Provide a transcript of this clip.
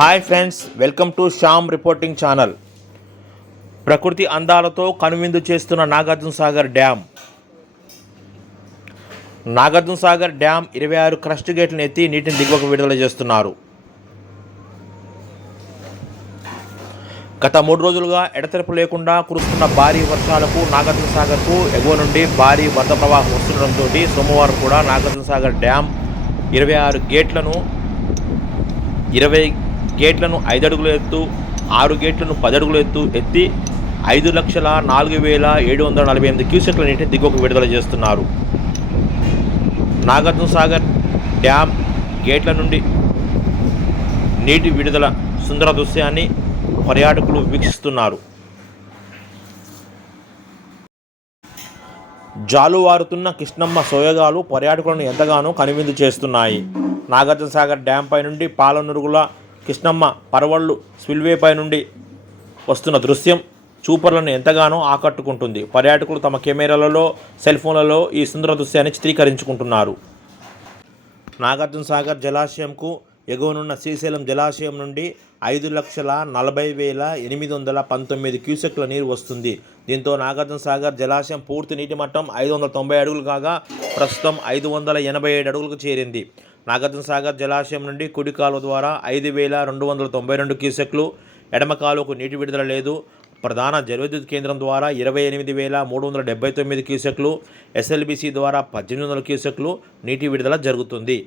Hi friends welcome to Shyam reporting channel. ప్రకృతి అందాలతో కనువిందు చేస్తున్న నాగార్జున సాగర్ డ్యామ్. నాగార్జున సాగర్ డ్యామ్ ఇరవై ఆరు క్రస్ట్ గేట్లను ఎత్తి నీటిని దిగువకు విడుదల చేస్తున్నారు. గత మూడు రోజులుగా ఎడతెరపు లేకుండా కురుస్తున్న భారీ వర్షాలకు నాగార్జున సాగర్కు ఎగువ నుండి భారీ వరద ప్రవాహం వస్తుండటంతో సోమవారం కూడా నాగార్జున సాగర్ డ్యామ్ ఇరవై ఆరు గేట్లను ఇరవై గేట్లను ఐదు అడుగులు ఎత్తు ఆరు గేట్లను పది అడుగులు ఎత్తు ఎత్తి ఐదు లక్షల నాలుగు వేల ఏడు వందల నలభై ఎనిమిది క్యూసెక్ల నీటిని దిగువకు విడుదల చేస్తున్నారు. నాగార్జున సాగర్ డ్యామ్ గేట్ల నుండి నీటి విడుదల సుందర దృశ్యాన్ని పర్యాటకులు వీక్షిస్తున్నారు. జాలువారుతున్న కృష్ణమ్మ సోయగాలు పర్యాటకులను ఎంతగానో కనువిందు చేస్తున్నాయి. నాగార్జున సాగర్ డ్యామ్ పై నుండి పాలనురుగుల కృష్ణమ్మ పరవళ్ళు స్పిల్వే పై నుండి వస్తున్న దృశ్యం చూపర్లను ఎంతగానో ఆకట్టుకుంటుంది. పర్యాటకులు తమ కెమెరాలలో సెల్ ఫోన్లలో ఈ సుందర దృశ్యాన్ని చిత్రీకరించుకుంటున్నారు. నాగార్జున సాగర్ జలాశయంకు ఎగువనున్న శ్రీశైలం జలాశయం నుండి ఐదు లక్షల నలభై వేల ఎనిమిది వందల పంతొమ్మిది క్యూసెక్ల నీరు వస్తుంది. దీంతో నాగార్జున సాగర్ జలాశయం పూర్తి నీటి మట్టం ఐదు వందల తొంభై అడుగులు కాగా ప్రస్తుతం ఐదు వందల ఎనభై ఏడు అడుగులకు చేరింది. నాగార్జున సాగర్ జలాశయం నుండి కుడి కాలువ ద్వారా ఐదు వేల రెండు వందల తొంభై రెండు క్యూసెక్లు ఎడమ కాలువకు నీటి విడుదల లేదు. ప్రధాన జలవిద్యుత్ కేంద్రం ద్వారా ఇరవై ఎనిమిది వేల మూడు వందల డెబ్బై తొమ్మిది క్యూసెక్లు ఎస్ఎల్బిసి ద్వారా పద్దెనిమిది వందల క్యూసెక్లు నీటి విడుదల జరుగుతుంది.